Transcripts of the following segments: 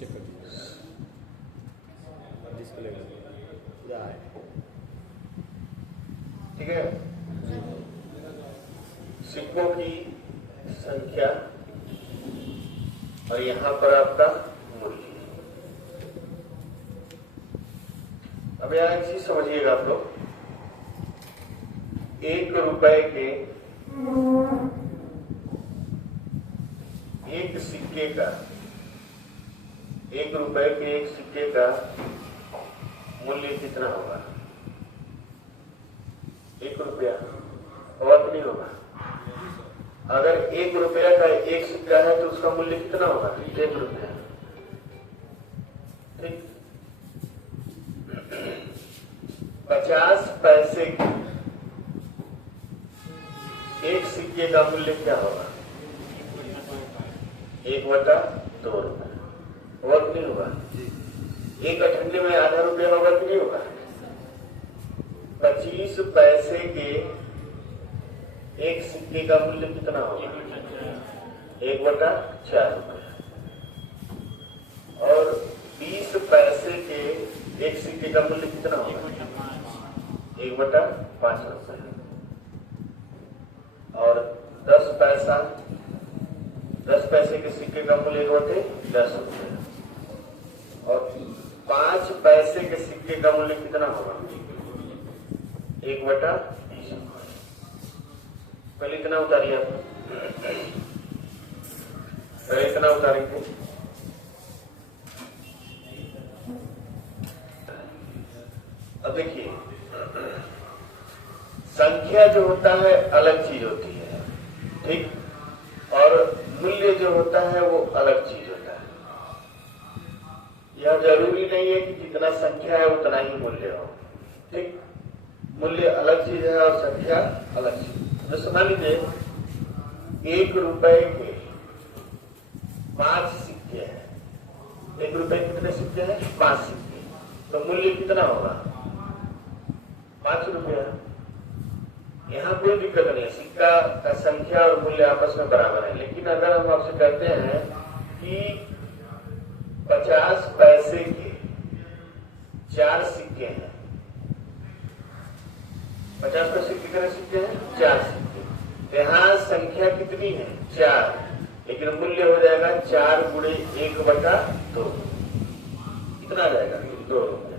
ठीक है। सिक्कों की संख्या और यहां पर आपका मूल्य। अब यहां एक चीज समझिएगा आप लोग, 1 रुपए के एक सिक्के का, 1 रुपए के एक सिक्के का मूल्य कितना होगा? 1 रुपया होगा कि नहीं होगा? अगर 1 रुपया का एक सिक्का है तो उसका मूल्य कितना होगा? 1 रुपया। ठीक। 50 पैसे के एक सिक्के का मूल्य क्या होगा? 1/2 रुपया। होगा कि नहीं होगा? एक अठन्ने में आधा रुपया होगा कि नहीं होगा? 25 पैसे के एक सिक्के का मूल्य कितना होगा? 1/4 रुपया। और 20 पैसे के एक सिक्के का मूल्य कितना होगा? 1/5 रुपया। और 10 पैसा, 10 पैसे के सिक्के का मूल्य 1/10 रुपया। और 5 पैसे के सिक्के का मूल्य कितना होगा? 1/20। पहले इतना उतारिए आप, पहले इतना उतारेंगे। अब देखिए, संख्या जो होता है अलग चीज होती है, ठीक, और मूल्य जो होता है वो अलग चीज होता है। यह जरूरी नहीं है कि जितना संख्या है उतना ही मूल्य हो, ठीक। मूल्य अलग चीज है और संख्या अलग चीज। जैसे मान लीजिए 1 रुपए के 5 सिक्के हैं। 1 रुपए के कितने सिक्के हैं? 5 सिक्के। तो मूल्य कितना होगा? 5 रुपया। यहाँ कोई दिक्कत नहीं है, सिक्का का संख्या और मूल्य आपस में बराबर है। लेकिन अगर हम आपसे कहते हैं कि 50 पैसे के 4 सिक्के हैं, 50 पैसे के कितने सिक्के हैं? 4 सिक्के। यहाँ संख्या कितनी है? 4, लेकिन मूल्य हो जाएगा 4 × 1/2। कितना आ जाएगा? 2 रुपये।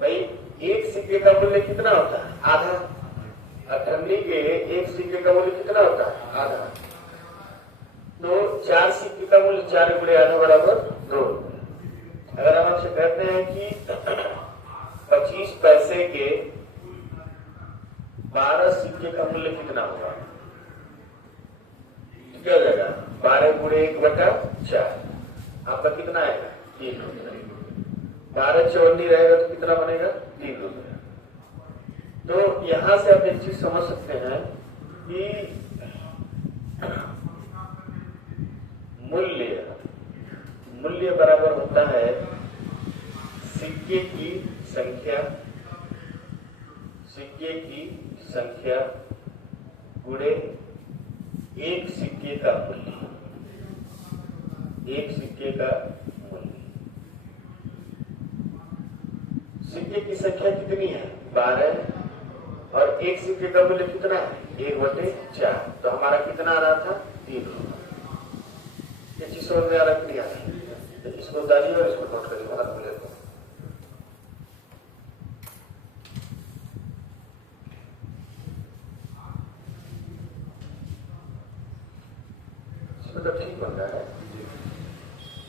भाई एक सिक्के का मूल्य कितना होता है? आधा। अठन्नी के एक सिक्के का मूल्य कितना होता है? आधा। तो 4 सिक्के का मूल्य 4 × आधा बराबर 2 रुपये। अगर हम आपसे कहते हैं कि 25 पैसे के 12 सिक्के का मूल्य कितना होगा? क्या हो जाएगा? 12 × 1/4। आपका कितना आएगा? 3 रुपये। 12 चौवन्नी रहेगा तो कितना बनेगा? 3 रुपये। तो यहां से आप एक चीज समझ सकते हैं कि मूल्य बराबर होता है सिक्के की संख्या, गुणे एक सिक्के का मूल्य। एक सिक्के का मूल्य। सिक्के की संख्या कितनी है? 12। और एक सिक्के का मूल्य कितना है? 1/4। तो हमारा कितना आ रहा था? 3 रुपये। ये चीज समझ में आ रहा कि नहीं आ रहा? तो इसको उतारिए और इसको नोट करिए बाहर मूल्य को। इसमें तो ठीक बन रहा है,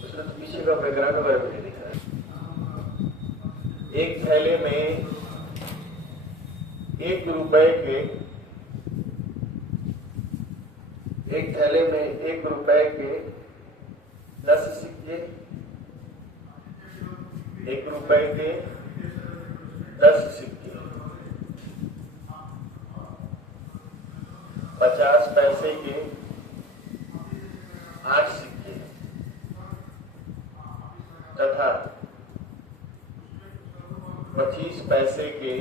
उसमें तो पीछे का बैकग्राउंड वगैरह मुझे दिख रहा है। एक थैले में 1 रुपए के, एक थैले में 1 रुपए के 10 सिक्के, 1 रुपए के 10 सिक्के, 50 पैसे के 8 सिक्के तथा 25 पैसे के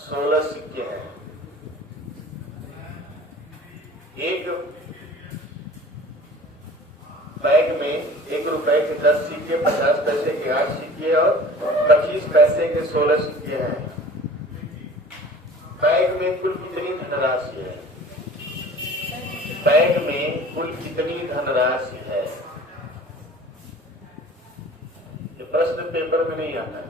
16 सिक्के हैं। एक बैग में 1 रुपए के 10 सिक्के, 50 पैसे के 8 सिक्के और 25 पैसे के 16 सिक्के हैं। बैग में कुल कितनी धनराशि है? बैग में कुल कितनी धनराशि है? ये प्रश्न पेपर में नहीं आता है।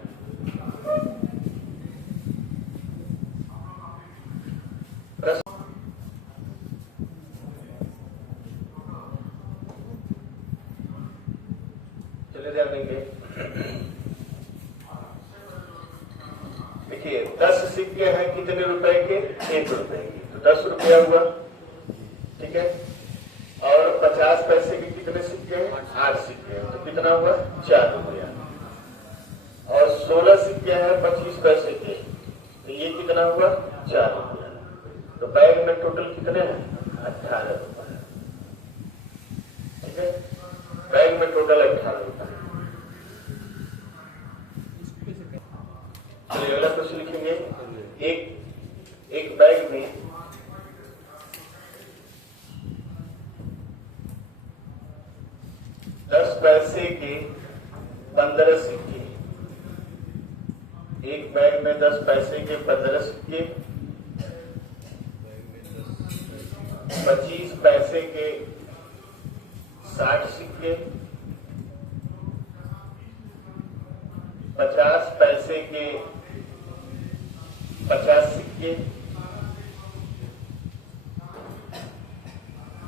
चले जाएंगे। देखिए 10 सिक्के हैं कितने रुपए के? 1 रुपए के, तो 10 रुपया हुआ, ठीक है। और 50 पैसे के कितने सिक्के हैं? 8 सिक्के हैं, तो कितना हुआ? 4 रुपया। और 16 सिक्के हैं 25 पैसे के, तो ये कितना हुआ? 4 रुपया। तो बैग में टोटल कितने हैं? 18 रुपये, ठीक है। बैग में टोटल 18 रुपये। चलिए अगला क्वेश्चन लिखेंगे। एक बैग में 10 पैसे के 15 सिक्के, एक बैग में 10 पैसे के 15 सिक्के, 25 पैसे के 60 सिक्के, 50 पैसे के 50 सिक्के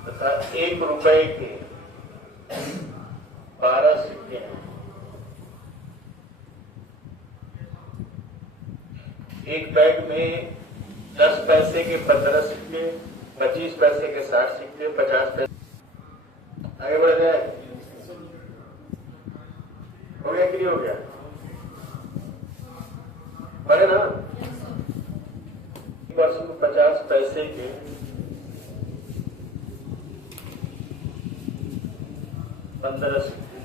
तथा 1 रुपए के 12 सिक्के हैं। एक बैग में 10 पैसे के 15 सिक्के, 25 पैसे के 60 सिक्के, 50 पैसे। आगे बढ़ जाए, हो गया कि नहीं हो गया? बढ़े ना। 50 पैसे के 15 सिक्के,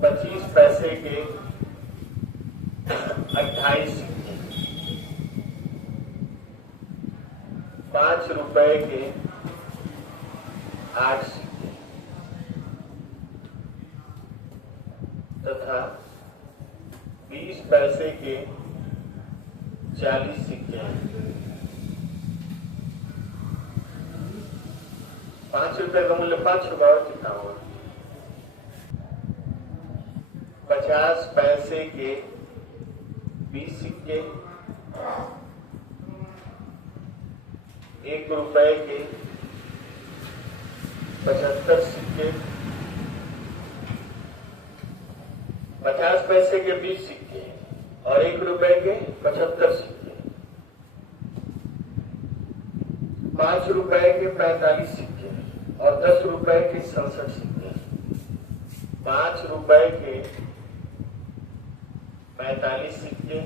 25 पैसे के 28 सिक्के, 5 रुपए के 8 सिक्के तथा 20 पैसे के 40 सिक्के हैं। 5 रुपए का मूल्य 5 रुपए और कितना होगा? 50 पैसे के 20 सिक्के, 1 रुपए के 75 सिक्के, 50 पैसे के 20 सिक्के और 1 रुपए के 75 सिक्के, 5 रुपए के 45 सिक्के और 10 रुपए के 67 सिक्के। 5 रुपए के 45 सिक्के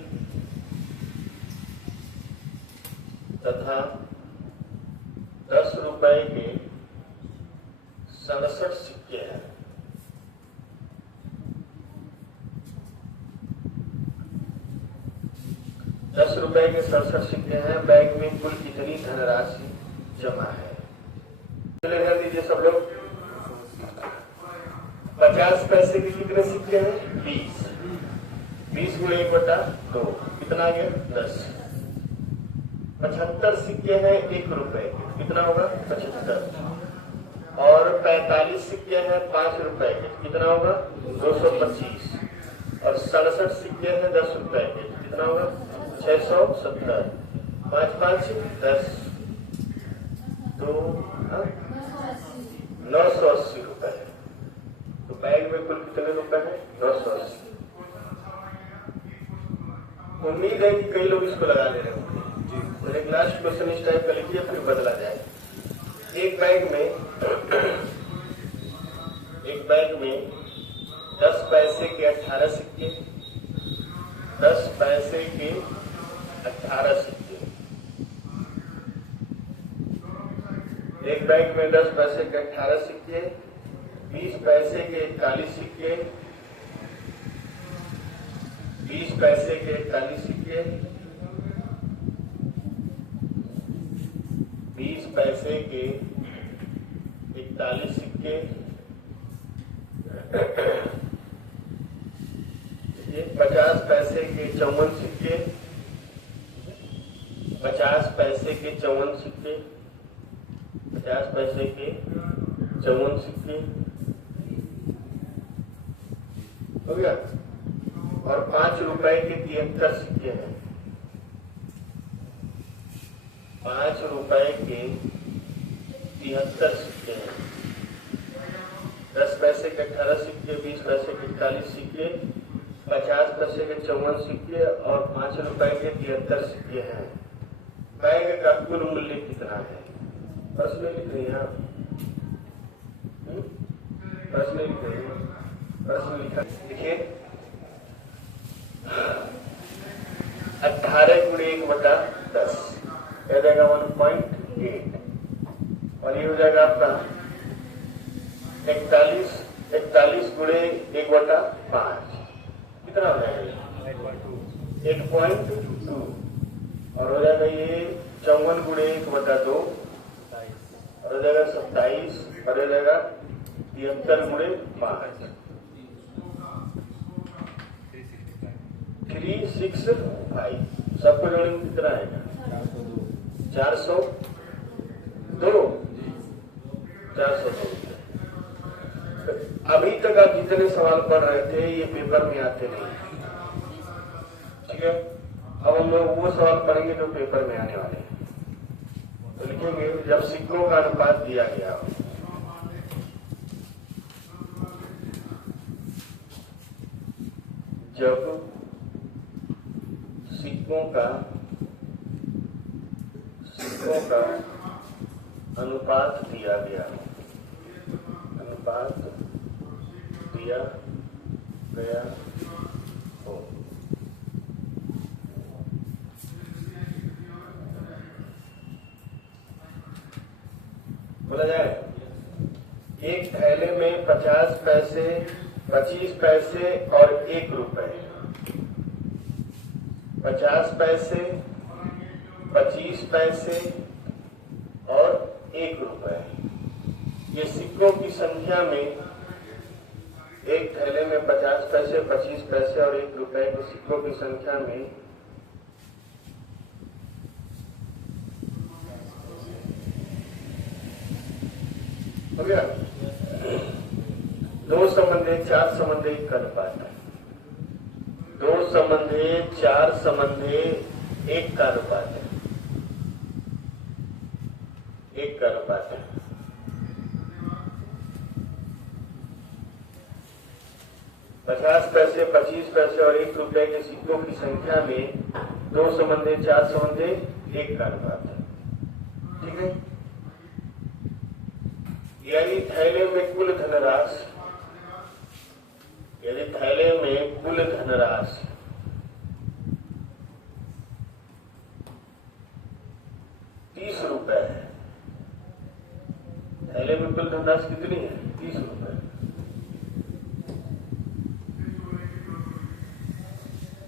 तथा 10 रुपए के 67 सिक्के हैं। ₹10 के 67 सिक्के हैं। बैग में कुल कितनी धनराशि जमा है? कर दीजिए सब लोग। 50 पैसे के कितने सिक्के हैं? 20। 20 को 1/2 कितना आ गया? 10। 75 सिक्के हैं 1 रुपए के, कितना होगा? 75। और 45 सिक्के हैं 5 रुपए के, कितना होगा? 225। और 67 सिक्के हैं 10 रुपए के, कितना होगा? 670। 5 5 10 2 980 रुपए। तो बैग में कुल कितने रुपए हैं? 980। उम्मीद है कि कई लोग इसको लगा ले रहे होंगे। तो एक लास्ट क्वेश्चन इस टाइप का लिखिए, फिर बदला जाए। एक बैग में 10 पैसे के 18 सिक्के, 10 पैसे के 18 सिक्के। एक बैग में 10 पैसे के 18 सिक्के, 20 पैसे के 41 सिक्के, 20 पैसे के 41 सिक्के, पैसे के 41 सिक्के, ये 50 पैसे के 54 सिक्के, 50 पैसे के 54 सिक्के, 50 पैसे के 54 सिक्के हो गया। और 5 रुपए के 73 सिक्के हैं। 5 रुपए के 73 सिक्के हैं। 10 पैसे के 18 सिक्के, 20 पैसे के 41 सिक्के, 50 पैसे के 54 सिक्के और 5 रुपए के 73 सिक्के हैं। बैंक का कुल मूल्य कितना है? प्रश्न लिख रही हैं आप? प्रश्न लिख रही हैं? प्रश्न लिखा लिखिए 18 × 1/10 यह जाएगा 1.8 और ये हो जाएगा आपका 41 × 1/5 कितना हो जाएगा? 8.2 और हो जाएगा ये 54 × 1/2 और हो जाएगा 27 और हो जाएगा 73 × 5 365 सबको जोड़ेंगे कितना आएगा? 402 अभी तक आप जितने सवाल पढ़ रहे थे ये पेपर में आते नहीं, ठीक है। अब हम लोग वो सवाल पढ़ेंगे जो पेपर में आने वाले हैं। तो लिखेंगे जब सिक्कों का अनुपात दिया गया हो, जब सिक्कों का अनुपात दिया गया हो, बोला जाए एक थैले में 50 पैसे, 25 पैसे और 1 रुपए, 50 पैसे, 25 पैसे और 1 रुपए, ये सिक्कों की संख्या में एक थैले में 50 पैसे, 25 पैसे और 1 रुपए के सिक्कों की संख्या में हो गया 2 संबंधे 4 संबंधे 1 का अनुपात है। 2 संबंधे 4 संबंधे 1 का अनुपात है। 1 का अनुपात है। पचास पैसे, 25 पैसे और 1 रुपए के सिक्कों की संख्या में 2 संबंधे 4 संबंधे 1 का अनुपात है, ठीक है। यानी थैले में कुल धनराशि, यदि थैले में कुल धनराशि 30 रुपए है, थैले में कुल धनराशि कितनी है? 30 रुपए।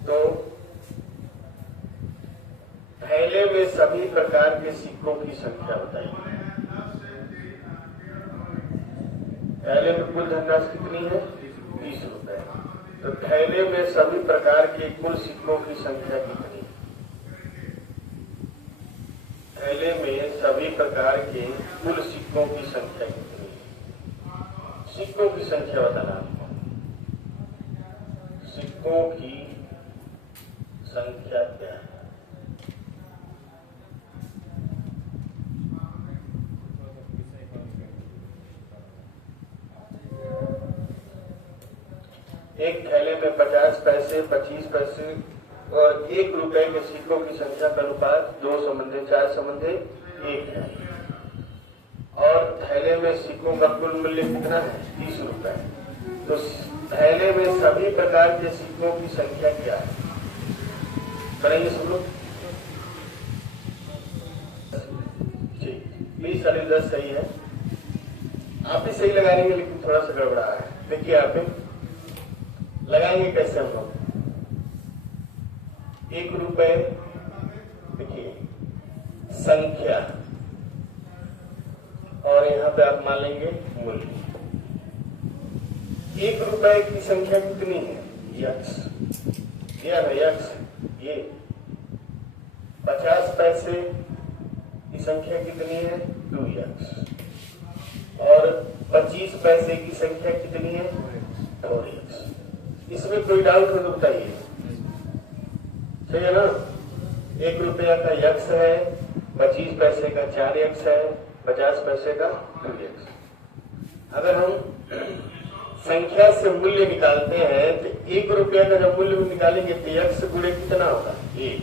तो थैले में सभी प्रकार के सिक्कों की संख्या बताइए। थैले में कुल धनराशि कितनी है? 30 रुपए। तो थैले में सभी प्रकार के कुल सिक्कों की संख्या कितनी है? थैले में सभी प्रकार के कुल सिक्कों की संख्या कितनी है? सिक्कों की संख्या बताना आपको। सिक्कों की संख्या क्या है? एक थैले में 50 पैसे, 25 पैसे और 1 रुपए के सिक्कों की संख्या का अनुपात 2 संबंधे 4 संबंधे 1 है और थैले में सिक्कों का कुल मूल्य कितना है? 30 रुपए। तो थैले में सभी प्रकार के सिक्कों की संख्या क्या है? करेंगे सब लोग? 20 साढ़े 10 सही है। आप भी सही लगा लेंगे लेकिन थोड़ा सा गड़बड़ा है। देखिए आप लगाएंगे कैसे हम लोग? 1 रुपए, देखिए संख्या और यहाँ पे आप मान लेंगे मूल्य। 1 रुपए की संख्या कितनी है? यक्स दिया है, यक्स। ये 50 पैसे की संख्या कितनी है? 2x। और 25 पैसे की संख्या कितनी है? 4x। इसमें कोई डाउट हो तो बताइए, सही है ना? 1 रुपया का यक्स है, 25 पैसे का 4x है, 50 पैसे का 2x। अगर हम संख्या से मूल्य निकालते हैं तो 1 रुपया का जब मूल्य निकालेंगे तो यक्स गुणे कितना होगा? 1,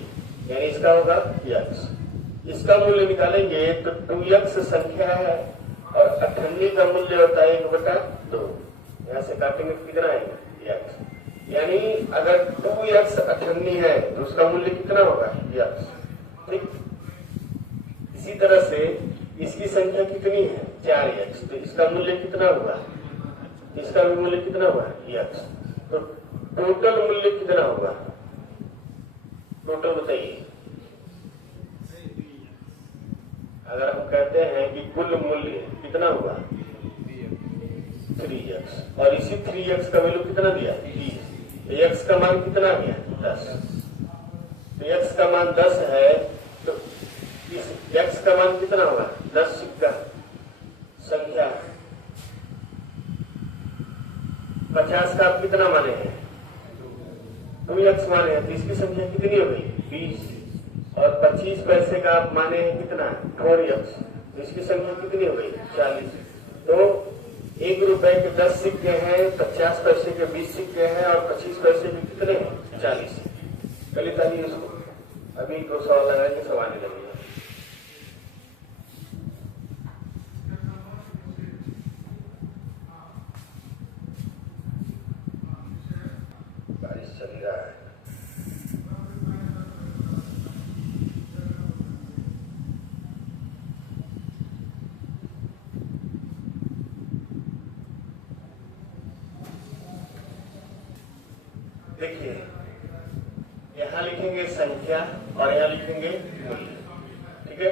यानी इसका होगा यक्स। इसका मूल्य निकालेंगे तो 2x संख्या है और 98 का मूल्य होता है 1/2। यहाँ से काटेंगे कितना आएगा? यक्स। यानी अगर 2x 98 है तो उसका मूल्य कितना होगा? यक्स। ठीक, इसी तरह से इसकी संख्या कितनी है? 4x, तो इसका मूल्य कितना हुआ? इसका भी मूल्य कितना हुआ? यक्स। तो टोटल मूल्य कितना होगा? टोटल बताइए। अगर हम कहते हैं कि कुल मूल्य कितना हुआ? 3x, और इसी 3x का वैल्यू कितना दिया? 20। तो x का मान कितना गया? 10। तो x का मान 10 है तो इस x का मान कितना होगा? 10 सिक्का संख्या। 50 का आप कितना माने हैं? 2x माने हैं, तो इसकी संख्या कितनी हो गई? 20। और 25 पैसे का आप माने हैं कितना? 4x, तो इसकी संख्या कितनी हो गई? 40। तो 1 रुपए के 10 सिक्के हैं, 50 पैसे के 20 सिक्के हैं और 25 पैसे के कितने हैं? 40। चलिए ताकि इसको अभी 2 सवाल लगा के सब आने लगेगा। बारिश चल रहा है। देखिए, यहां लिखेंगे संख्या और यहां लिखेंगे मूल्य। ठीक है,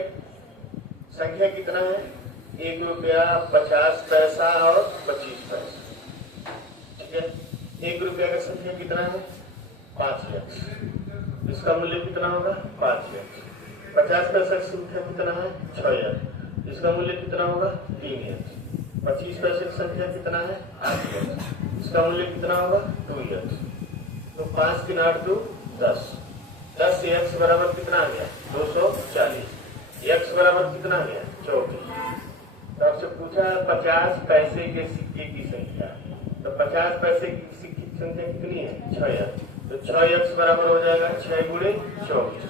संख्या कितना है? 1 रुपया 50 पैसा और 25 पैसा। ठीक है, 1 रुपया का संख्या कितना है? 5x। इसका मूल्य कितना होगा? 5x। 50 पैसा की संख्या कितना है? 6x। इसका मूल्य कितना होगा? 3x। 25 पैसे की संख्या कितना है? 8x। इसका मूल्य कितना होगा? 2x। तो 5 की 8 2 10। 10 x बराबर कितना आ गया? 240। x बराबर कितना आ गया? 24। तो आपसे पूछा 50 पैसे के सिक्के की संख्या, तो 50 पैसे की सिक्के की संख्या कितनी है? 6x। तो 6x बराबर हो जाएगा 6 गुणे 24,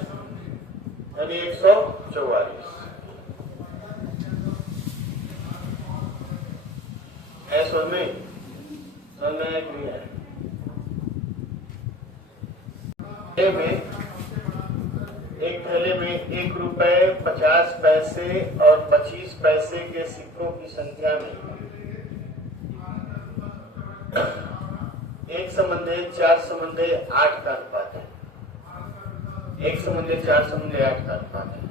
यानी 144। ऐसा नहीं समझ में नहीं है? एक थैले में 1 रुपए 50 पैसे और 25 पैसे के सिक्कों की संख्या में 1:4:8 का अनुपात है। 1:4:8 का अनुपात है।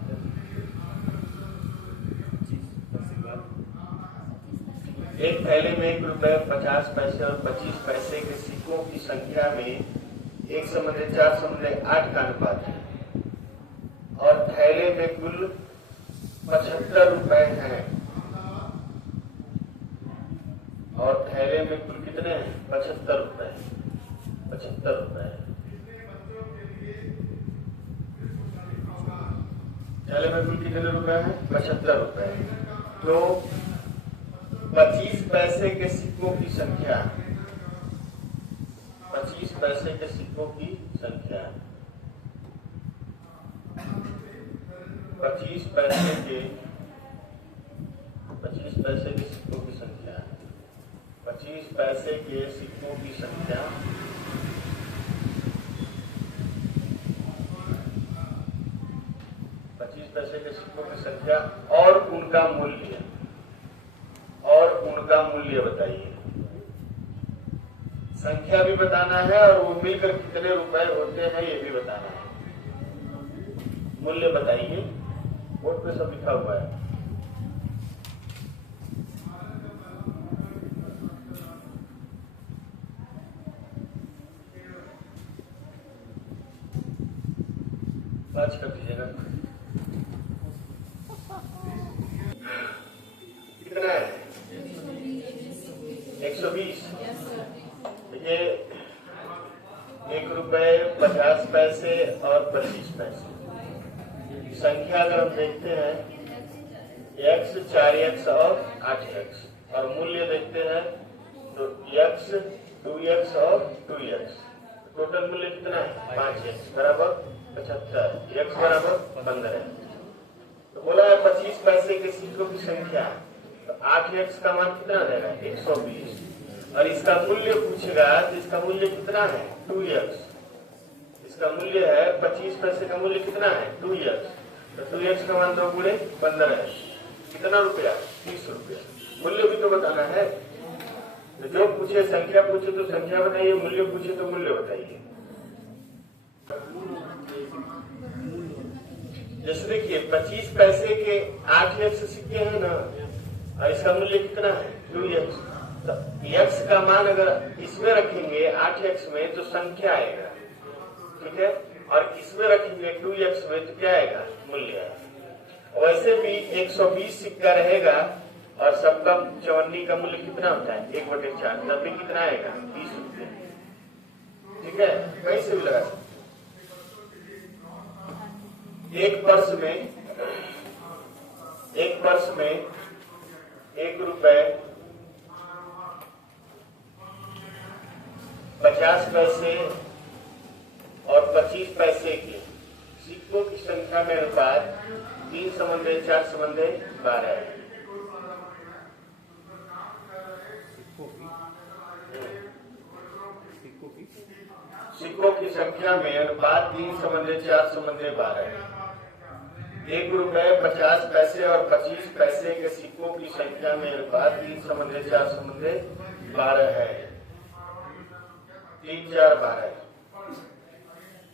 एक थैले में 1 रुपए 50 पैसे और 25 पैसे के सिक्कों की संख्या में 1:4:8 का अनुपात है और थैले में कुल 75 रुपए हैं। और थैले में कुल कितने हैं? 75 रुपए। 75 रुपए थैले में कुल कितने रुपए हैं? 75 रुपए। तो 25 पैसे के सिक्कों की संख्या, 25 पैसे के सिक्कों की संख्या, 25 पैसे के सिक्कों की संख्या, 25 पैसे के सिक्कों की संख्या 25 पैसे के सिक्कों की संख्या और उनका मूल्य बताइए। संख्या भी बताना है और वो मिलकर कितने रुपए होते हैं ये भी बताना है। मूल्य बताइए, बोर्ड पे सब लिखा हुआ है। 120। ये 1 रुपए 50 पैसे और 25 पैसे। संख्या अगर हम देखते हैं x 4x और 8x, और मूल्य देखते हैं तो x 2x और 2x। टोटल मूल्य कितना है 5x बराबर 75, x बराबर 15। तो बोला है 25 पैसे के सिक्कों की संख्या, तो 8x का मान कितना रहेगा 120, और इसका मूल्य पूछेगा तो इसका मूल्य कितना है 2x। इसका मूल्य है 25 पैसे का मूल्य कितना है 2x, तो 2x का मान 2 गुणे 15 है, कितना रुपया 30 रुपया। मूल्य भी तो बताना है, तो जो पूछे संख्या पूछे तो संख्या बताइए, मूल्य पूछे तो मूल्य बताइए। जैसे देखिए 25 पैसे के 8x सिक्के हैं ना, और इसका मूल्य कितना है 2x, तो x का मान अगर इसमें रखेंगे 8x में तो संख्या आएगा, ठीक है, और इसमें रखेंगे 2x में तो क्या आएगा मूल्य आएगा। वैसे भी 120 सिक्का रहेगा और सबका चवन्नी का मूल्य कितना होता है 1/4, तब भी कितना आएगा 20 रुपये, ठीक है, कहीं से भी लगा सकते। एक पर्स में 1 रुपए 50 पैसे और 25 पैसे के सिक्कों की संख्या में अनुपात 3:4:12 है। सिक्कों की संख्या में अनुपात 3:4:12 है। 1 रुपए 50 पैसे और 25 पैसे के सिक्कों की संख्या में अनुपात 3:4:12 है। 3 4 12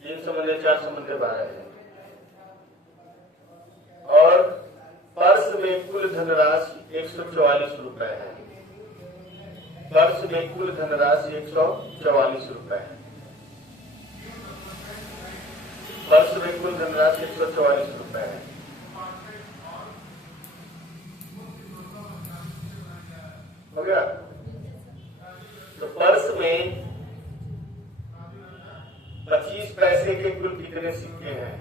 3:4:12 है। और पर्स में कुल धनराशि 144 रुपए है। पर्स में कुल धनराशि 144 रुपए है। पर्स में कुल धनराशि 144 रुपए है। हो गया। तो पर्स में 25 पैसे के कुल कितने सिक्के हैं?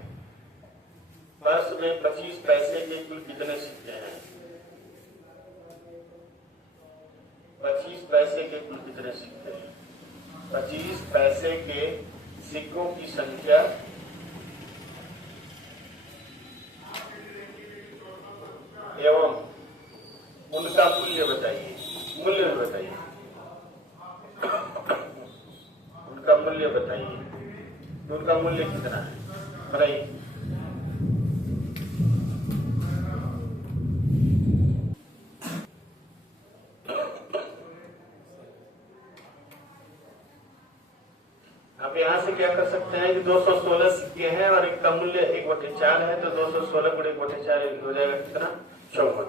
पर्स में 25 पैसे के कुल कितने सिक्के हैं? 25 पैसे के कुल कितने सिक्के हैं? 25 पैसे के सिक्कों की संख्या एवं उनका मूल्य बताइए। मूल्य बताइए, उनका मूल्य बताइए। उनका मूल्य कितना है बताइए। आप यहाँ से क्या कर सकते हैं कि 216 सिक्के हैं और एक का मूल्य 1/4 है, तो 216 गुणे 1/4 हो जाएगा कितना 54।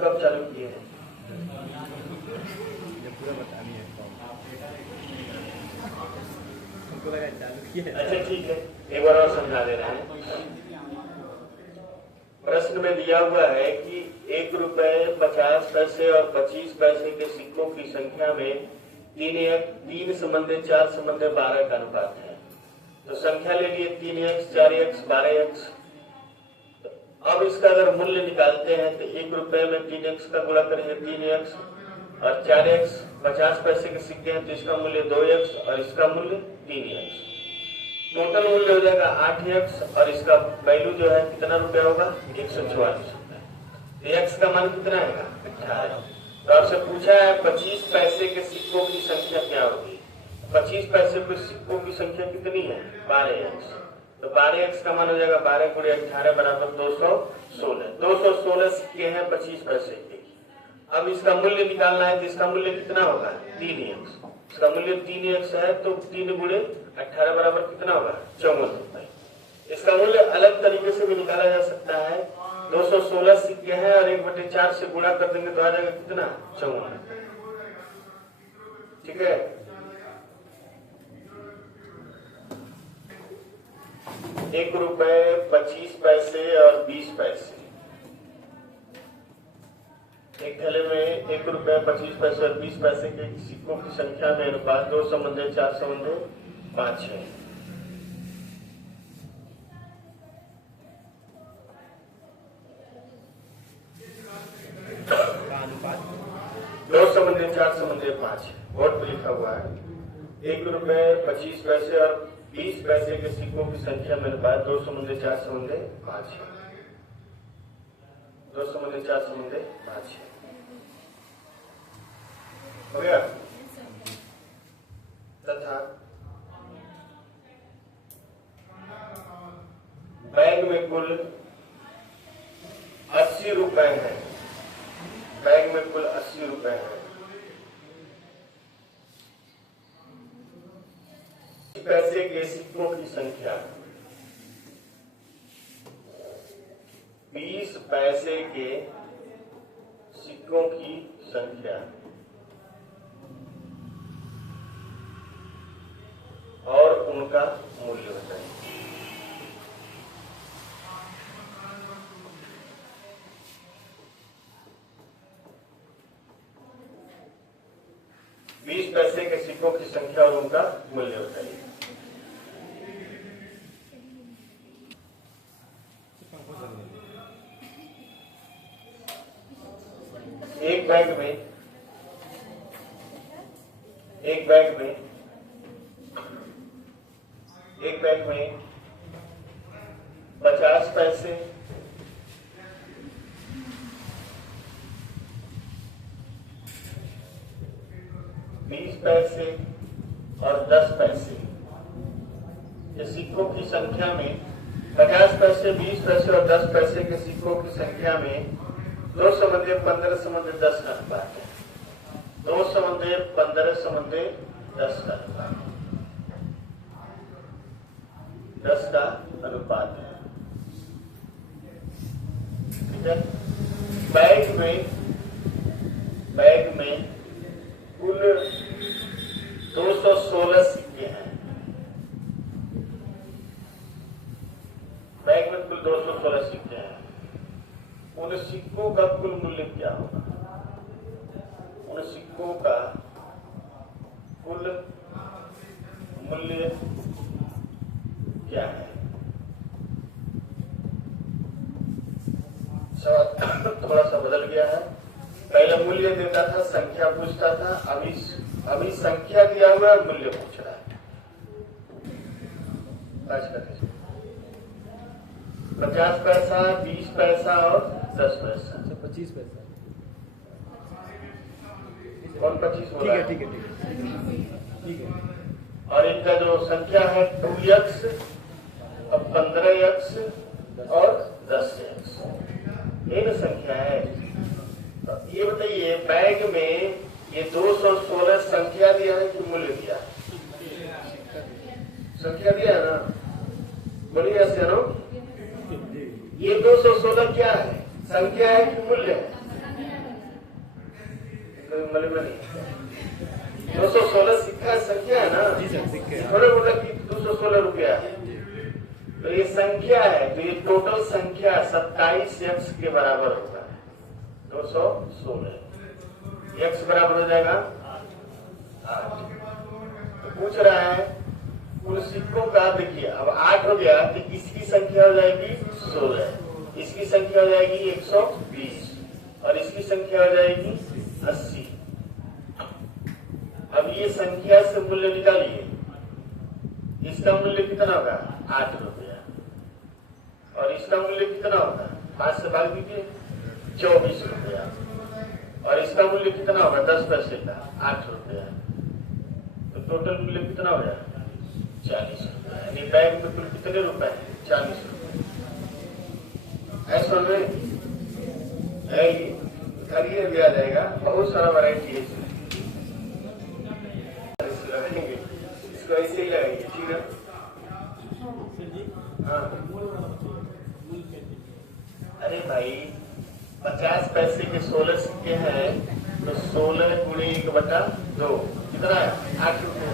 कब चालू किए हैं? पूरा बतानी है हमको लगा चालू किए। अच्छा ठीक है, एक बार और समझा दे रहे हैं। प्रश्न में दिया हुआ है कि 1 रुपए 50 पैसे और 25 पैसे के सिक्कों की संख्या में 3:4:12 का अनुपात है। तो संख्या ले लिए 3x 4x 12x। अब इसका अगर मूल्य निकालते हैं तो 1 रुपए में 3x का गुणा करेंगे 3x, और 4x 50 पैसे के सिक्के हैं तो इसका मूल्य 2x और इसका मूल्य 3x। टोटल मूल्य हो जाएगा 8x और इसका वैल्यू जो है कितना रुपया होगा 144 रुपए। x का मान कितना आएगा 18। तो आपसे पूछा है 25 पैसे के सिक्कों की संख्या क्या होगी। 25 पैसे के सिक्कों की संख्या कितनी है 12x। तो 12x का मान हो जाएगा 12 गुणे 18 बराबर 216। 216 सिक्के हैं 25 पैसे के। अब इसका मूल्य निकालना है तो इसका मूल्य कितना होगा 3x। इसका मूल्य 3x है तो 3 गुणे 18 बराबर कितना होगा 54 रुपए। इसका मूल्य अलग तरीके से भी निकाला जा सकता है। 216 सिक्के हैं और 1/4 से गुणा कर देंगे तो आ जाएगा कितना 54। ठीक है, ₹1.25 और 20 पैसे। एक थैले में ₹1.25 और 20 पैसे के सिक्कों की संख्या में अनुपात 2:4:5 है। दो 4:5 बोर्ड पर लिखा हुआ है। ₹1.25 और 20 पैसे के सिक्कों की संख्या में अनुपात 2:4:5 है। 2:4:5 है। हो गया। तथा बैग में कुल 80 रुपए है। बैग में कुल 80 रुपए है। पैसे के सिक्कों की संख्या 20 पैसे के सिक्कों की संख्या और उनका मूल्य बताइए। पैसे के सिक्कों की संख्या और उनका मूल्य बताइए। एक बैग में 50 पैसे, 20 पैसे और 10 पैसे ये सिक्कों की संख्या में 50 पैसे, 20 पैसे और 10 पैसे के सिक्कों की संख्या में 2:15:10 का अनुपात है। 2:15:10 का अनुपात, 10 का अनुपात है। ठीक है। बैग में कुल 216 सिक्के हैं। बैग में कुल 216 सिक्के हैं। उन सिक्कों का कुल मूल्य क्या होगा? उन सिक्कों का कुल मूल्य क्या है? सवाल थोड़ा सा बदल गया है। पहले मूल्य देता था, संख्या पूछता था, अभी संख्या दिया हुआ है, मूल्य पूछ रहा है। 50 पैसा, 20 पैसा और 10 पैसा। 25 पैसा। कौन 25 बोला? ठीक है। और इनका जो संख्या है 2x, 15x और 10x, ये ना संख्या है। तो ये बताइए, बैग में ये 216 संख्या दिया है कि मूल्य दिया है? संख्या दिया है ना, बोलिए ऐसे ना। ये 216 क्या है? संख्या है कि मूल्य है? मूल्य में नहीं, 216 सिक्का संख्या है ना। थोड़े बोला कि 216 रुपया है, तो ये संख्या है। तो ये टोटल संख्या 27x के बराबर होता है। 216 x बराबर हो जाएगा 8। तो पूछ रहा है उन सिक्कों का। देखिए अब 8 हो गया तो इसकी संख्या हो जाएगी 16, इसकी संख्या हो जाएगी 120 और इसकी संख्या हो जाएगी 80। अब ये संख्या से मूल्य निकालिए। इसका मूल्य कितना होगा? 8 रुपया। और इसका मूल्य कितना होगा? 5 से भाग दीजिए, 24 रुपया। और इसका मूल्य कितना होगा? 10 पैसे का 8 रुपया। तो टोटल मूल्य कितना हो जाएगा? 40 रुपया। यानी बैग में कुल कितने रुपए हैं? 40 रुपए। ऐसा में खरीद दिया जाएगा। बहुत सारा वैरायटी है इसमें, इसको ऐसे ही लगाइए। ठीक है। हाँ, अरे भाई 50 पैसे के 16 सिक्के हैं, तो 16 × 1/2 कितना है? 8 रुपये।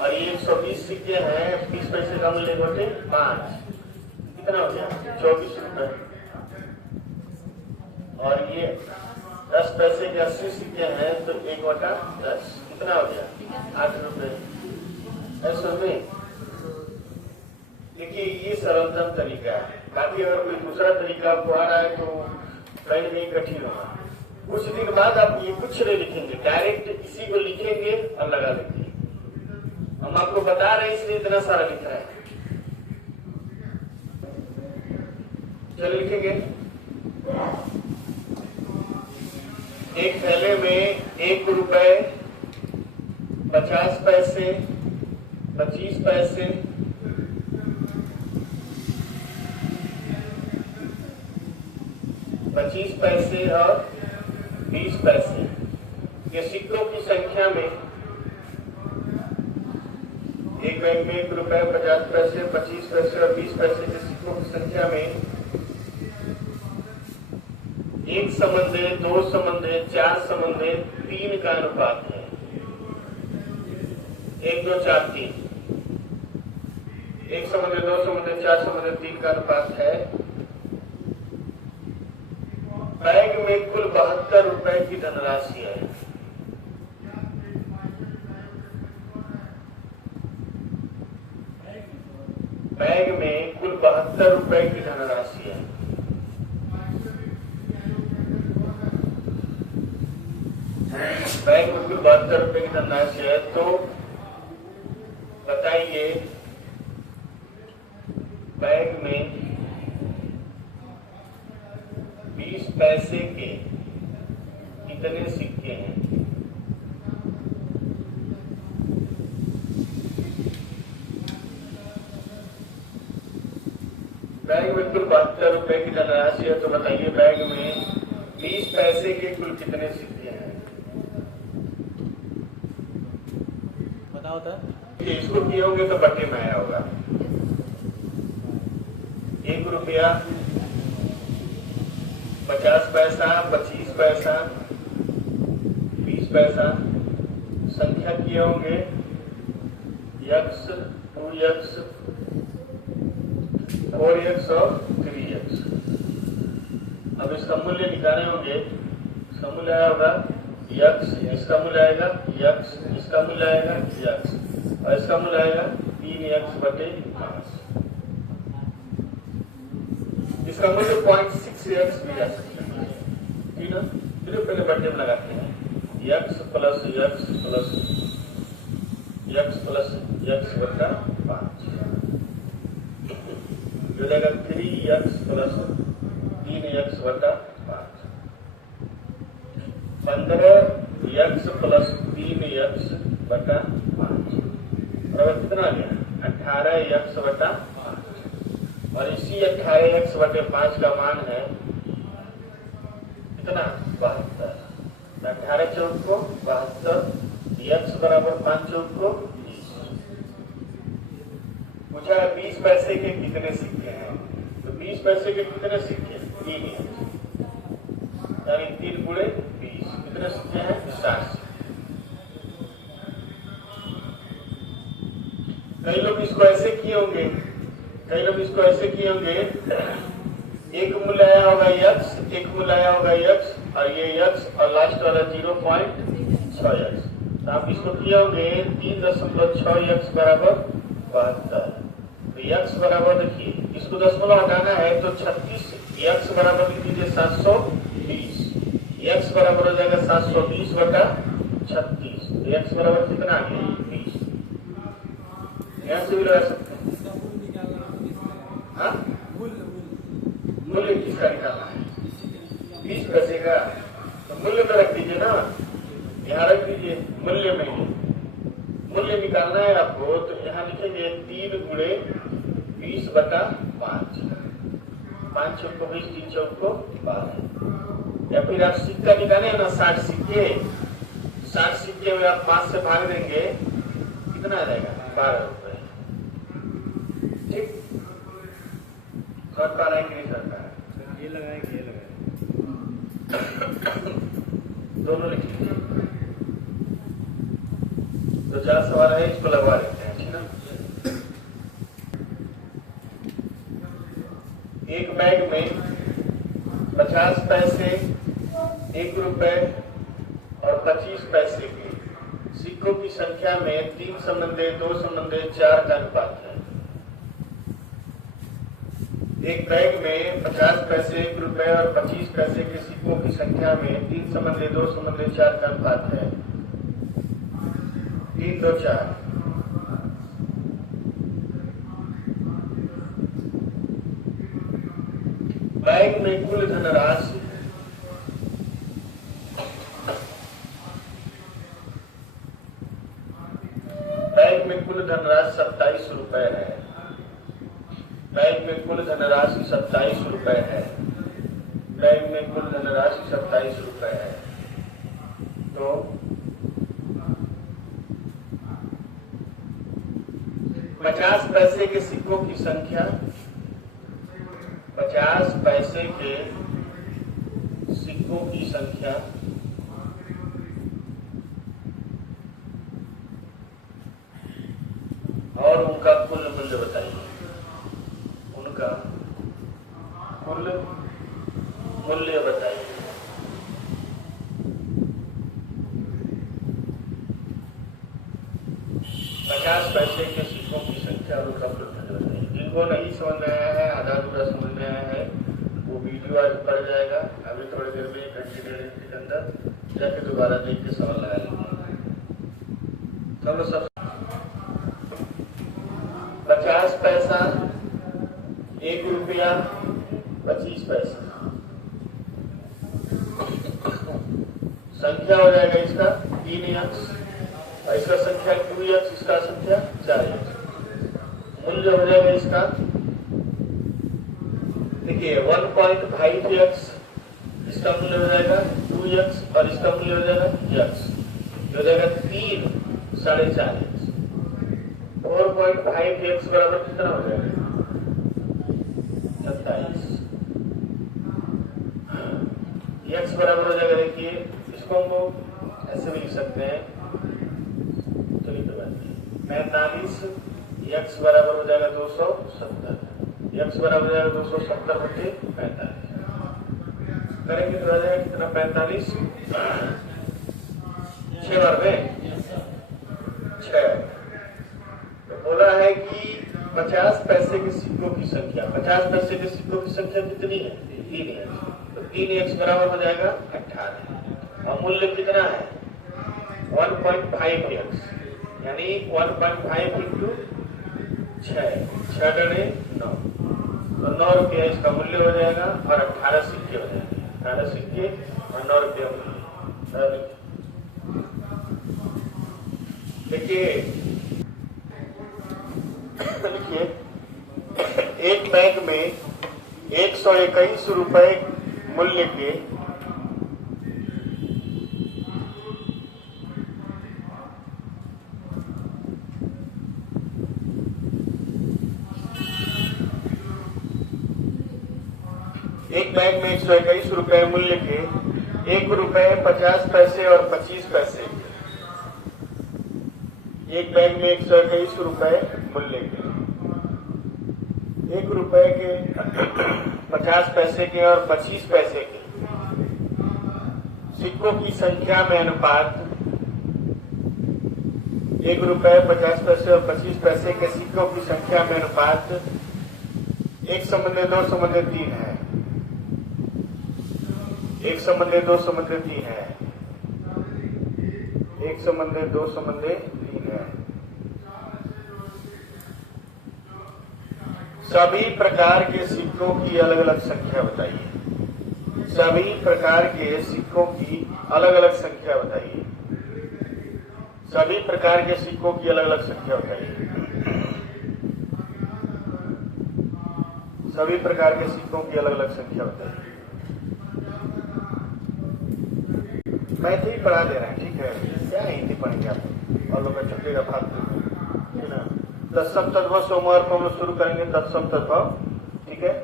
और ये 120 सिक्के हैं, 20 पैसे का मूल्य बटे 5, कितना हो गया? 24 रुपए। और ये 10 पैसे के 80 सिक्के हैं तो 1/10 कितना हो गया? 8 रुपए। ऐसा में देखिए ये सरलतम तरीका है। बाकी अगर कोई दूसरा तरीका आपको आ रहा है तो कहीं न कहीं कठिन होगा। कुछ दिन बाद आप ये कुछ नहीं लिखेंगे, डायरेक्ट इसी को लिखेंगे और लगा देंगे। हम आपको बता रहे हैं इसलिए इतना सारा लिख रहे हैं। चलो लिखेंगे। एक थैले में 1 रुपए 50 पैसे 25 पैसे 25 पैसे और 20 पैसे, ये सिक्कों की संख्या में एक बैंक में 1 रुपए 50 पैसे 25 पैसे और 20 पैसे के सिक्कों की संख्या में 1 समंदे 2 समंदे 4 समंदे 3 का अनुपात है। 1 2 4 3, 1 समंदे 2 समंदे 4 समंदे 3 का अनुपात है। बैग में कुल 72 रुपए की धनराशि है। बैग में कुल 72 रुपए की धनराशि है। बैग में कुल 72 रुपए की धनराशि है, तो बताइए बैग में 20 पैसे के कितने सिक्के हैं? बैग में कुल 72 रुपए की धनराशि है, तो बताइए बैग में 20 पैसे के कुल कितने सिक्के हैं? बताओ तो। इसको किए होंगे तो बटे में आया होगा। 1 रुपया 50 पैसा 25 पैसा 20 पैसा, संख्या किए होंगे x 2x 4x और 3x। अब इसका मूल्य निकाले होंगे। इसका मूल्य आया होगा x, इसका मूल्य आएगा x, इसका मूल्य आएगा x और इसका मूल्य आएगा 3x बटे 5। इसका मूल्य 0.6x भी जा सकता है, ठीक है। फिर पहले बटे में लगाते हैं x plus x plus x plus x बटा 5 जो जाएगा 3x प्लस 3x बटा 5। 15x प्लस 3x बटा 5 और कितना आ गया? 18x बटा 5। और इसी 18x बटे 5 का मान है कितना? 72। 18 चौक को 72, x बराबर 5 चौक को 20। पूछा है 20 पैसे के कितने सिक्के हैं, तो 20 पैसे के कितने सिक्के? 3 यानी 3 गुणे 20 कितने सिक्के हैं? 60। कई लोग इसको ऐसे किए होंगे, एक मूल्य आया होगा x, एक मूल्य आया होगा x और ये x और लास्ट वाला 0.6x, तो आप इसको किए होंगे 3.6x बराबर 72। तो x बराबर देखिए, इसको दशमलव हटाना है तो 36, x बराबर लिख दीजिए 720, x बराबर हो जाएगा 720 बटा 36। तो x बराबर कितना आ गया? 20। यहाँ से भी लगा सकते हैं। हाँ, मूल्य किसका निकालना है? 20 पैसे का, तो मूल्य में रख दीजिए ना, यहाँ रख दीजिए मूल्य में ही। मूल्य निकालना है आपको तो यहाँ लिखेंगे 3 गुणे 20 बटा 5। 5 चौक को 20, 3 चौक को 12। या फिर आप सिक्का निकाले ना 60 सिक्के, 60 सिक्के में आप 5 से भाग देंगे, कितना आ जाएगा? 12 रुपए। ठीक, सरकार है कि नहीं सरकार? ये लगाए कि ये लगाए? दोनों लिख लीजिए। दो चार सवाल है, इसको लगवा लेते हैं, ठीक ना। एक बैग में 50 पैसे, 1 रुपए और 25 पैसे के सिक्कों की संख्या में 3 संबंधे, 2 संबंधे, 4 का अनुपात है। एक बैग में 50 पैसे, 1 रुपए और 25 पैसे के सिक्कों की संख्या में 3 संबंधे, 2 संबंधे, 4 का अनुपात है। 3, 2, 4। बैग में कुल धनराशि बैग में कुल धनराशि 27 रुपए है। बैग में कुल धनराशि 27 रुपए है। बैग में कुल धनराशि 27 रुपए है। तो 50 पैसे के सिक्कों की संख्या, 50 पैसे के सिक्कों की संख्या और उनका कुल मूल्य बताइए। उनका कुल मूल्य बताइए। पचास पैसे के सिक्कों की संख्या और उनका कुल मूल्य बताइए। जिनको नहीं समझ में आया है, आधा अधूरा समझ में आया है, वो वीडियो आज पड़ जाएगा। अभी थोड़ी देर में 1 घंटे 1.5 घंटे के अंदर जाके दोबारा देख के सवाल लगा लेंगे। चलो सब 50 पैसा, 1 रुपया, 25 पैसा संख्या हो जाएगा इसका 3x, और इसका संख्या 2x, इसका संख्या 4x। मूल्य हो जाएगा इसका, देखिए 1.5x, इसका मूल्य हो जाएगा 2x और इसका मूल्य हो जाएगा x, हो जाएगा 3, 4.5x। 4.5x बराबर कितना हो जाएगा? 27। x बराबर हो जाएगा, देखिए इसको हम लोग ऐसे भी लिख सकते हैं, चलिए 45। x बराबर हो जाएगा 270। x बराबर हो जाएगा 270 बटे 45। करेंगे तो आ जाएगा कितना? 45 6 बार में 6। तो बोला है कि 50 पैसे के सिक्कों की संख्या, 50 पैसे के सिक्कों की संख्या कितनी है? 3 है। तो 3x बराबर हो जाएगा 18। और मूल्य कितना है? 1.5x, यानी 1.5 इंटू 6, 6 डरे 9, तो 9 रुपया इसका मूल्य हो जाएगा। और 18 सिक्के हो जाएंगे, 18 सिक्के और 9 रुपया मूल्य। देखिए देखिए एक बैग में 121 रुपए मूल्य के एक बैग में 121 रुपए मूल्य के 1 रुपए 50 पैसे और 25 पैसे, एक बैग में 121 रुपए मूल्य के 1 रुपए के 50 पैसे के और 25 पैसे के सिक्कों की संख्या में अनुपात, 1 रुपए 50 पैसे और 25 पैसे के सिक्कों की संख्या में अनुपात 1 संबंधे 2 संबंधे 3 है। 1 संबंधे 2 संबंधे 3 है। 1 संबंधे 2 संबंधे 3 है। सभी प्रकार के सिक्कों की अलग अलग संख्या बताइए। सभी प्रकार के सिक्कों की अलग अलग संख्या बताइए। सभी प्रकार के सिक्कों की अलग अलग संख्या बताइए। सभी प्रकार के सिक्कों की अलग अलग संख्या बताइए। मैथ ही पढ़ा दे रहे हैं, ठीक है, क्या हिंदी पढ़ेंगे आप और लोग का छुट्टेगा फालतू, है ना। तत्सम तद्भव सोमवार को हम लोग शुरू करेंगे, तत्सम तद्भव, ठीक है,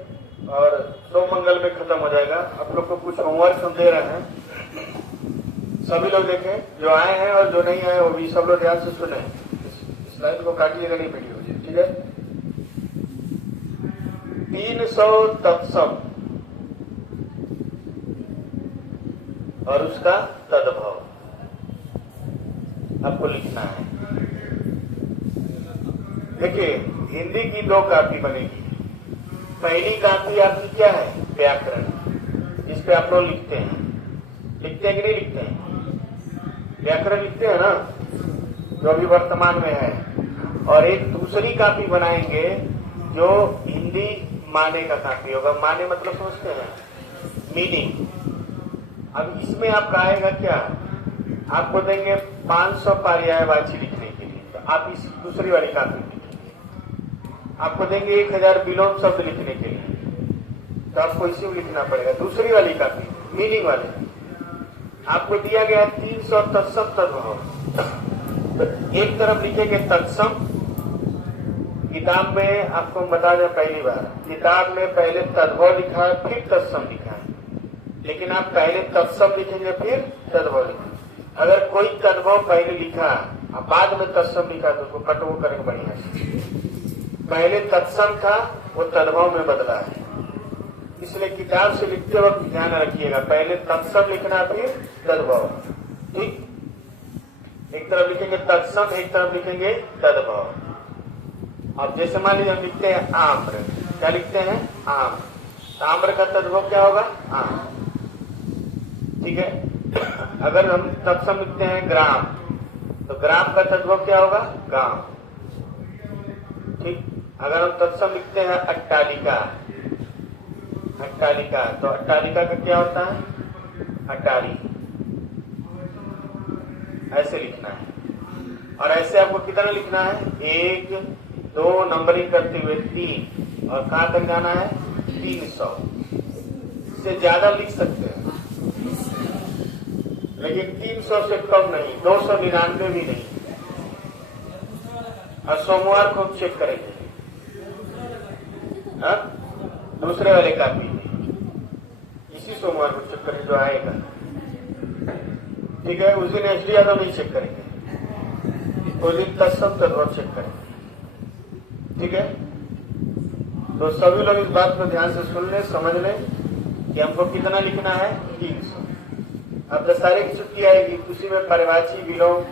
और सोम मंगल में खत्म हो जाएगा। आप लोग को कुछ होमवर्क हम दे रहे हैं। सभी लोग देखें, जो आए हैं और जो नहीं आए वो भी सब लोग ध्यान से सुने। स्लाइड को काटिएगा नहीं, वीडियो ठीक है। 300 तत्सम और उसका तद्भव आपको लिखना है। देखिए, हिंदी की 2 कापी बनेगी। पहली कापी आपकी क्या है? व्याकरण, इस पे आप लोग लिखते हैं कि नहीं लिखते हैं? व्याकरण लिखते हैं ना, जो अभी वर्तमान में है। और एक दूसरी कापी बनाएंगे जो हिंदी माने का कापी होगा। माने मतलब समझते हैं, मीनिंग। अब इसमें आपका आएगा क्या? आपको देंगे 500 पर्यायवाची लिखने के लिए, तो आप इस दूसरी वाली कापी लिखेंगे। आपको देंगे 1000 विलोम शब्द लिखने के लिए, तो आपको इसी में लिखना पड़ेगा, दूसरी वाली कापी, मीनिंग वाले। आपको दिया गया 300 तत्सम तद्भव, तो एक तरफ लिखेंगे तत्सम। किताब में आपको बता दें, पहली बार किताब में पहले तद्भव लिखा है, फिर तत्सम लिखा है। लेकिन आप पहले तत्सम लिखेंगे फिर तद्भव लिखेंगे। अगर कोई तद्भव पहले लिखा और बाद में तत्सम लिखा तो उसको कटो करेंगे बढ़िया से। पहले तत्सम था, वो तद्भव में बदला है, इसलिए किताब से लिखते वक्त ध्यान रखिएगा, पहले तत्सम लिखना फिर तद्भव। ठीक, एक तरफ लिखेंगे तत्सम, एक तरफ लिखेंगे तद्भव। अब जैसे मान लीजिए हम लिखते हैं आम्र, क्या लिखते हैं? आम। आम्र का तद्भव क्या होगा? आम। ठीक है। अगर हम तत्सम लिखते हैं ग्राम, तो ग्राम का तद्भव क्या होगा? गांव। ठीक। अगर हम तत्सम लिखते हैं अट्टालिका, अट्टालिका, तो अट्टालिका का क्या होता है? अटारी। ऐसे लिखना है। और ऐसे आपको कितना लिखना है? 1 2 नंबरिंग करते हुए 3, और कहां तक जाना है? 300 से ज्यादा लिख सकते हैं, लेकिन 300 से कम नहीं, 299 भी नहीं। और सोमवार को चेक करेंगे, हाँ? दूसरे वाले कापी में इसी सोमवार को चेक करेंगे जो आएगा। ठीक है। उस दिन एच डी यादव नहीं चेक करेंगे, उस दिन तत्सम तद्भव चेक करेंगे। ठीक है। तो सभी लोग इस बात को ध्यान से सुन लें, समझ लें कि हमको कितना लिखना है? 300। अब दशहरे की छुट्टी आएगी, उसी में पर्यायवाची विलोम,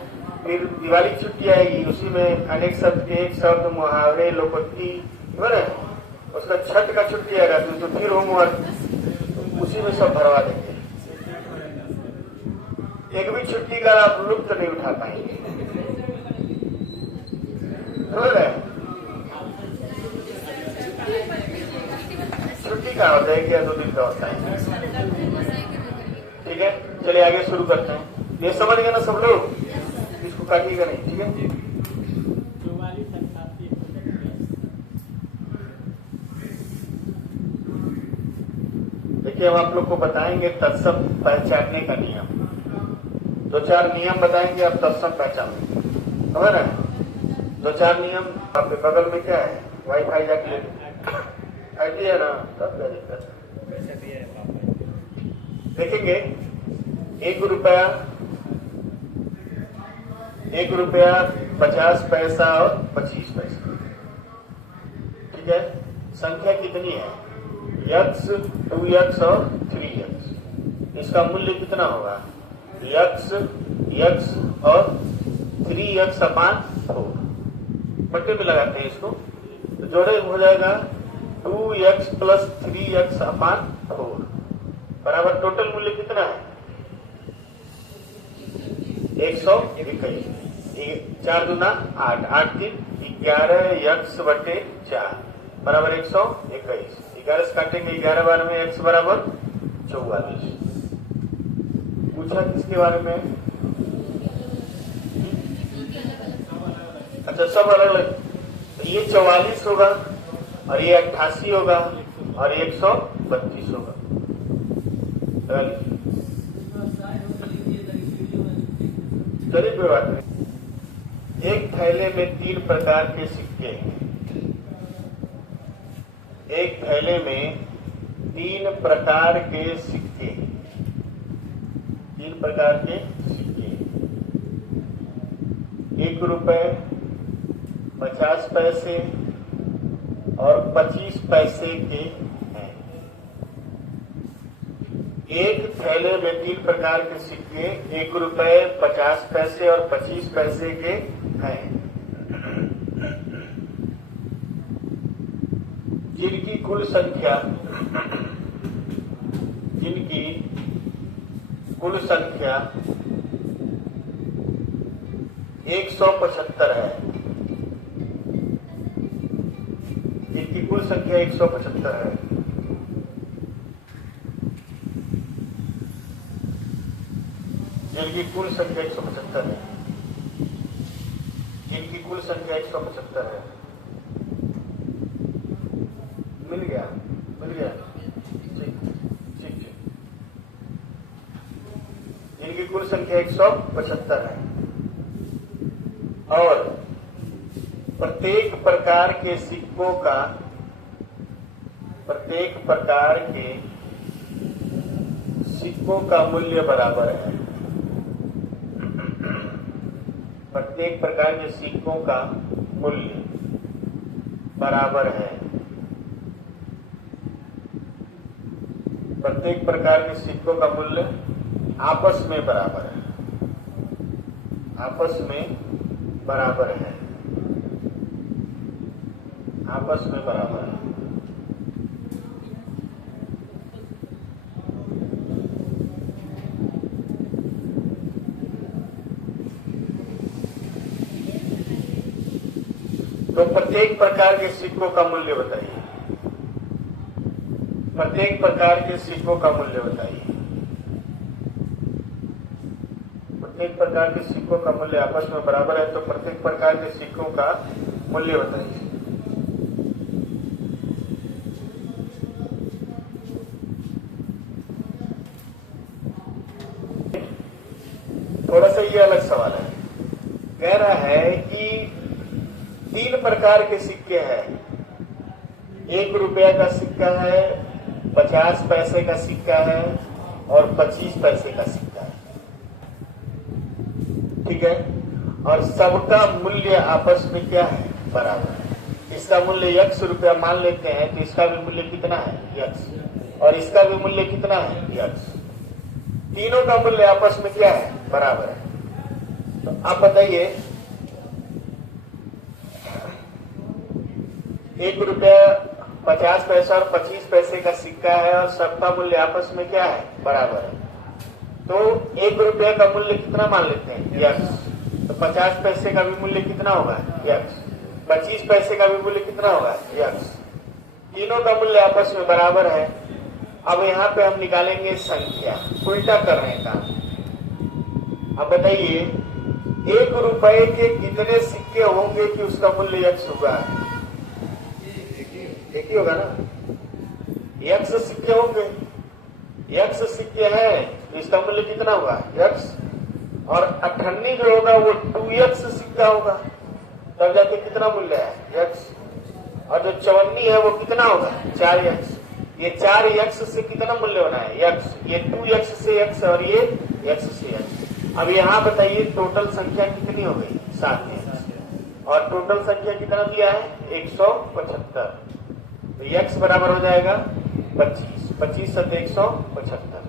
फिर दिवाली की छुट्टी आएगी, उसी में अनेक शब्द के एक शब्द, मुहावरे, लोकोक्ति, उसका छठ का छुट्टी आएगा तो फिर होमवर्क उसी में सब भरवा देंगे। एक भी छुट्टी का आप लुत्फ नहीं उठा पाएंगे। छुट्टी का होता है क्या? 2 दिन का होता है। ठीक है। चलिए आगे शुरू करते हैं। ये समझ गए ना सब लोग? इसको काटिएगा नहीं। ठीक है। देखिए, हम आप लोग को बताएंगे तत्सम पहचानने का नियम। 2-4 नियम बताएंगे, आप तत्सम पहचानेंगे। समझ रहे हैं? 2-4 नियम। आपके बगल में क्या है? वाईफाई जाके ले आईडी है ना, तब क्या दिक्कत है? देखेंगे, 1 रुपया 50 पैसा और 25 पैसा। ठीक है। संख्या कितनी है? x, 2x और 3x। इसका मूल्य कितना होगा? x और 3x अपान 4। बट्टे में लगाते हैं इसको, तो जोड़े हो जाएगा 2x प्लस 3x अपान 4 बराबर टोटल मूल्य कितना है? 121। 4 दूना 8, 8 3 11x बटे 4 बराबर 121। 11 से काटेंगे, 11 बार में x बराबर 44। पूछा किसके बारे में? अच्छा, सब अलग अलग। तो ये 44 होगा, और ये 88 होगा, और 132 होगा। चलिए कोई बात नहीं। एक थैले में 3 प्रकार के सिक्के हैं। एक थैले में 3 प्रकार के सिक्के। तीन प्रकार के सिक्के, 1 रुपए, 50 पैसे और 25 पैसे के हैं। एक थैले में 3 प्रकार के सिक्के 1 रुपए, 50 पैसे और 25 पैसे के हैं, जिनकी कुल संख्या 175 है। जिनकी कुल संख्या 175 है। जिनकी कुल संख्या 175 है। जिनकी कुल संख्या 175 है। मिल गया। ठीक। जिनकी कुल संख्या 175 है और प्रत्येक प्रकार के सिक्कों का मूल्य बराबर है। प्रत्येक प्रकार के सिक्कों का मूल्य बराबर है। प्रत्येक प्रकार के सिक्कों का मूल्य आपस में बराबर है। आपस में बराबर है। आपस में बराबर है। तो प्रत्येक प्रकार के सिक्कों का मूल्य बताइए। प्रत्येक प्रकार के सिक्कों का मूल्य बताइए। प्रत्येक प्रकार के सिक्कों का मूल्य आपस में बराबर है, तो प्रत्येक प्रकार के सिक्कों का मूल्य बताइए। थोड़ा सा ये अलग सवाल है। कह रहा है कि 3 प्रकार के सिक्के हैं। 1 रुपया का सिक्का है, 50 पैसे का सिक्का है और 25 पैसे का सिक्का है। ठीक है। और सबका मूल्य आपस में क्या है? बराबर है। इसका मूल्य x रुपया मान लेते हैं, तो इसका भी मूल्य कितना है? x। और इसका भी मूल्य कितना है? x। तीनों का मूल्य आपस में क्या है? बराबर है। तो आप बताइए, 1 रुपया 50 पैसा और 25 पैसे का सिक्का है और सबका मूल्य आपस में क्या है? बराबर है। तो 1 रुपया का मूल्य कितना मान लेते हैं? x। तो 50 पैसे का भी मूल्य कितना होगा? x। 25 पैसे का भी मूल्य कितना होगा? x। तीनों का मूल्य आपस में बराबर है। अब यहाँ पे हम निकालेंगे संख्या। उल्टा कर रहे हैं काम। अब बताइए, 1 रुपए के कितने सिक्के होंगे कि उसका मूल्य x होगा? एक ही होगा ना। x सिक्के होंगे। x सिक्के हैं तो इसका मूल्य कितना होगा? x। और 98 जो होगा वो 2x सिक्का होगा, तब जाके कितना मूल्य है? x। और जो 54 है वो कितना होगा? 4x। ये 4x से कितना मूल्य होना है? x। ये 2x से x और ये x से x। अब यहाँ बताइए टोटल संख्या कितनी हो गई? 7x। और टोटल संख्या कितना दिया है? 175। तो x बराबर हो जाएगा 25। 25 सत्ते 175।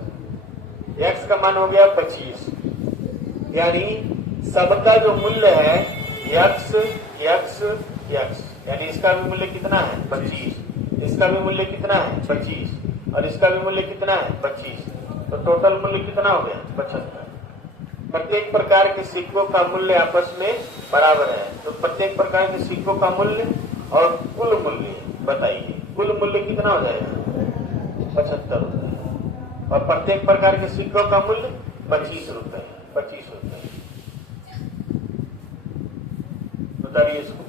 x का मान हो गया 25। यानी सबका जो मूल्य है x x x, यानी इसका भी मूल्य कितना है? 25। इसका भी मूल्य कितना है? 25। और इसका भी मूल्य कितना है? 25। तो टोटल मूल्य कितना हो गया? 75। प्रत्येक प्रकार के सिक्कों का मूल्य आपस में बराबर है। तो प्रत्येक प्रकार के सिक्कों का मूल्य और कुल मूल्य बताइए। कुल मूल्य कितना हो जाएगा? 75 रुपए। और प्रत्येक प्रकार के सिक्कों का मूल्य 25 रुपए। 25 रुपए। बताइए इसको।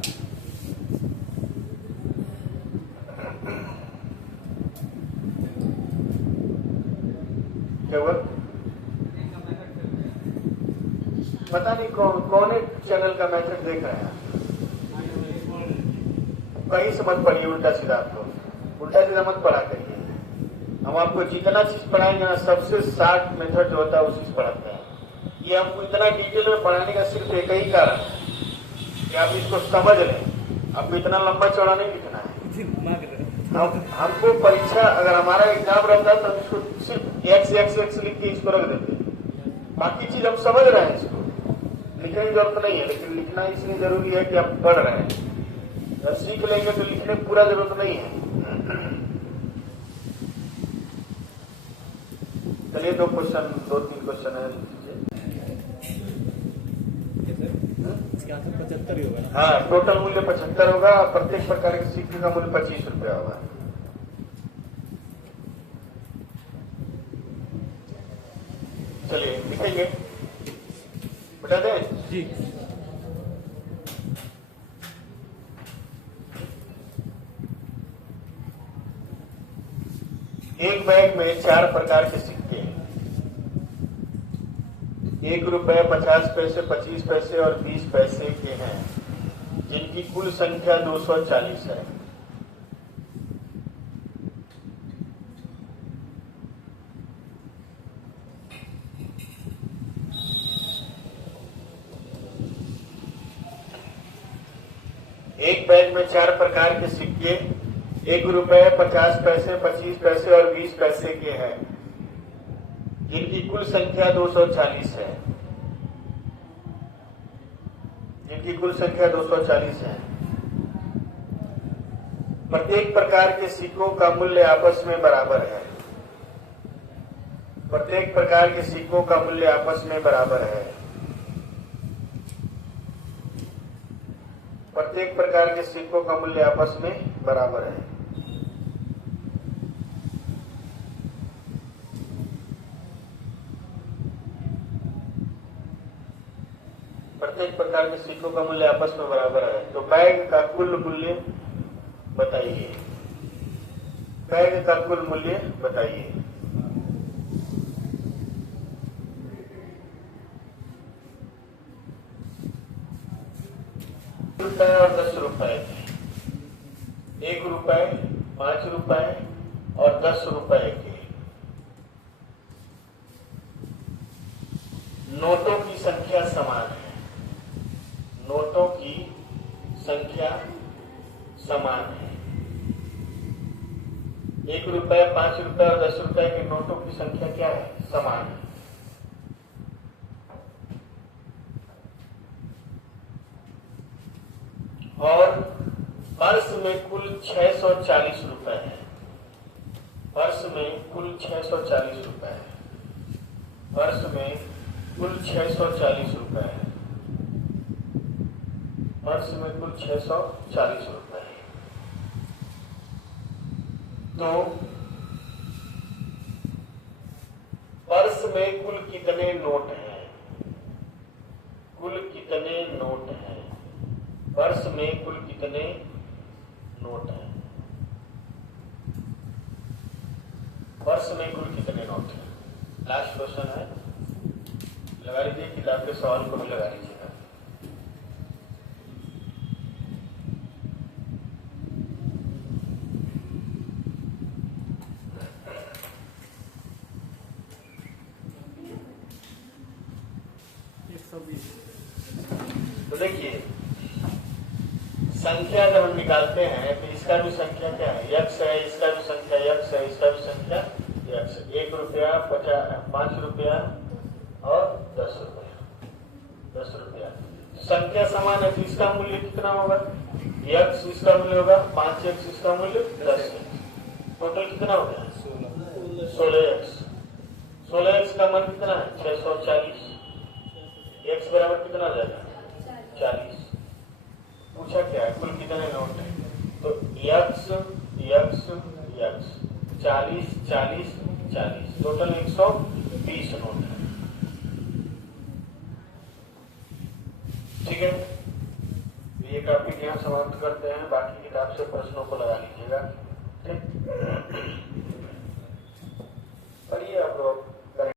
क्या हुआ? पता नहीं कौन एक चैनल का मैसेज देख रहे हैं। कहीं से मत पढ़िए उल्टा सीधा। आपको उल्टा सीधा मत पढ़ा करिए। हम आपको जितना चीज पढ़ाएंगे ना, सबसे शार्ट मेथड जो होता है उसी से पढ़ाते हैं। ये हमको इतना डिटेल में पढ़ाने का सिर्फ एक ही कारण है कि आप इसको समझ लें। आपको इतना लंबा चौड़ा नहीं लिखना है। हमको परीक्षा, अगर हमारा एग्जाम रहता है तो हम इसको सिर्फ x लिख के इसको रख देते हैं। बाकी चीज हम समझ रहे हैं, इसको लिखने की जरूरत नहीं है, लेकिन लिखना इसलिए जरूरी है कि आप पढ़ रहे हैं। अगर सीख लेंगे तो लिखने की पूरा जरूरत नहीं है। चलिए 2-3 क्वेश्चन है। इसके आंसर 75 ही होगा ना? हाँ, टोटल मूल्य 75 होगा। प्रत्येक प्रकार के सिक्के का मूल्य 25 रुपया होगा। चलिए लिखेंगे, बता दें जी। एक बैग में 4 प्रकार के सिक्के हैं। 1 रुपए, 50 पैसे, 25 पैसे और 20 पैसे के हैं, जिनकी कुल संख्या 240 है। एक बैग में 4 प्रकार के सिक्के 1 रुपए, 50 पैसे, 25 पैसे और 20 पैसे के हैं, जिनकी कुल संख्या 240 है। जिनकी कुल संख्या 240 है। प्रत्येक प्रकार के सिक्कों का मूल्य आपस में बराबर है। प्रत्येक प्रकार के सिक्कों का मूल्य आपस में बराबर है। प्रत्येक प्रकार के सिक्कों का मूल्य आपस में बराबर है। प्रत्येक प्रकार के सिक्कों का मूल्य आपस में बराबर है। तो बैग का कुल मूल्य बताइए। बैग का कुल मूल्य बताइए। रुपए और 10 रुपए, 1 रुपए, 5 रुपए और 10 रुपए के नोटों की संख्या समान है। नोटों की संख्या समान है। 1 रुपए, 5 रुपए और 10 रुपए के नोटों की संख्या क्या है? समान है। और पर्स में कुल 640 रुपए है। पर्स में कुल 640 रुपए है। पर्स में कुल 640 रुपए है। पर्स में कुल 640 रुपए है। तो पर्स में कुल कितने नोट हैं? कुल कितने नोट हैं? पर्स में कुल कितने नोट हैं? पर्स में कुल कितने नोट हैं? लास्ट क्वेश्चन है, लगा लीजिए। किताब के सवाल को भी लगा लीजिएगा। तो देखिए, संख्या जब हम निकालते हैं तो इसका भी संख्या क्या है? यक्स है, इसका भी संख्या यक्स है, इसका भी संख्या यक्स है। 1 रुपया, 5 रुपया और 10 रुपया। 10 रुपया संख्या समान है, तो इसका मूल्य कितना होगा? यक्स इसका मूल्य होगा 5x, इसका मूल्य 10x। टोटल कितना हो गया? 16x। 16x का मान कितना है? 640। x बराबर कितना आ जाएगा? 40। पूछा क्या है? कुल कितने नोट है? तो x x x 40 40 40, total 120 note है। ठीक है, ये टॉपिक यहाँ समाप्त करते हैं। बाकी किताब से प्रश्नों को लगा लीजिएगा।